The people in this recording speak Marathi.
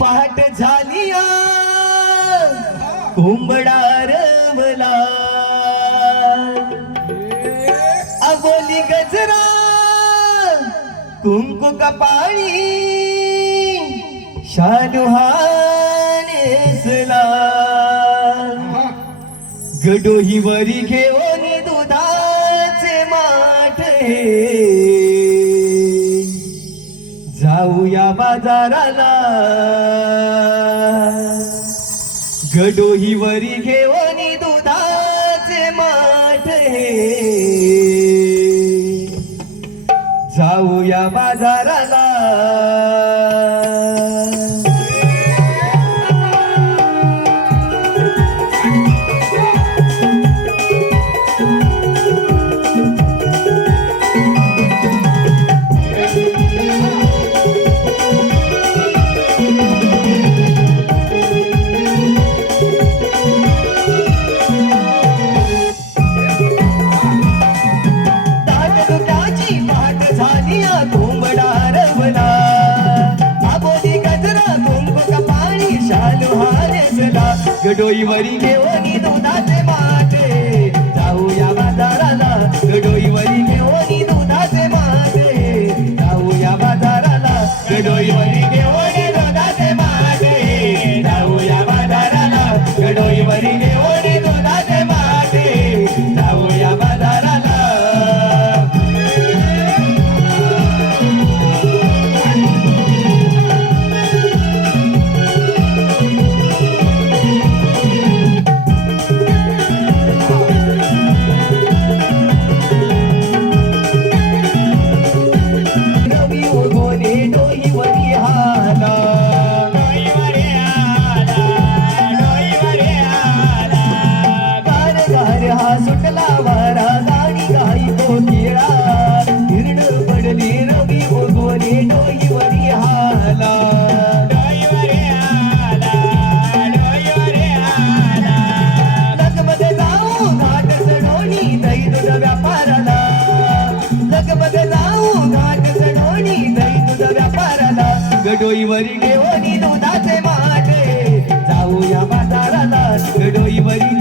पहाट झाली कोंबडा रवला अबोली गजरा कुंकू कपाळी शालुहानेसला गडोही वरी घेऊन दुधाचे माठे जाऊया बाजाराला गडोही वरी घेऊन दुधाचे माठे जाऊया बाजाराला कोंबडा रवला आबोली गजरा कुंकू कपाळी शालुहानेसला गडोई वरी घेऊन दुधाचे माठे जाऊया बाजाराला गडोई वरी घेऊन दुधाचे माठे जाऊया बाजाराला गडोई वरी घेऊन दुधाचे माठे जाऊया बाजाराला गडोई वरी घेऊन दुधाचे माठे जाऊया बाजाराला सुटला वारा गाडी गाई तो केळा हिरड पडली रवी उगवली डोई वरी हाला लगबग जाऊ घाट चढवणी दही दूध व्यापाराला लगबग जाऊ घाट चढवणी दही दूध व्यापाराला गडोई वरी घेऊन दुधाचे माठे जाऊया बाजाराला गडोई वरी